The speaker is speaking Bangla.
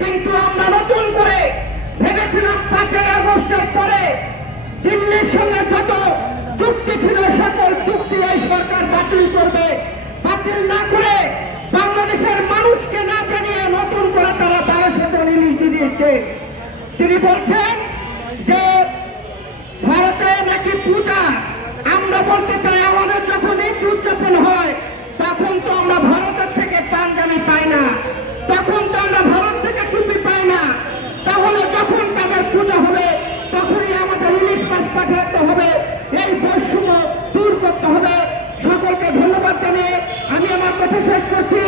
কিন্তু আমরা নতুন করে ভেবেছিলাম 5ই আগস্টের পরে দিল্লির সঙ্গে যত চুক্তি ছিল সকল চুক্তি এই সরকার বাতিল করবে। বাতিল না করে বাংলাদেশের মানুষকে না জানিয়ে নতুন করে তারা 1200 টন ইলিশ দিয়েছে। তিনি বলছেন যে ভারতে নাকি পূজা। আমরা বলতে চাই আমাদের যখন ঈদ উদযাপন হয় তখন তো আমরা ভারতের থেকে পাঞ্জাবি পাই না, তখন তো আমরা ভারত থেকে টুপি পাই না। তাহলে যখন তাদের পূজা হবে তখনই আমাদের ইলিশ মাছ পাঠাতে হবে। এই বৈষম্য দূর করতে হবে। সকলকে ধন্যবাদ জানিয়ে আমি আমার কথা শেষ করছি।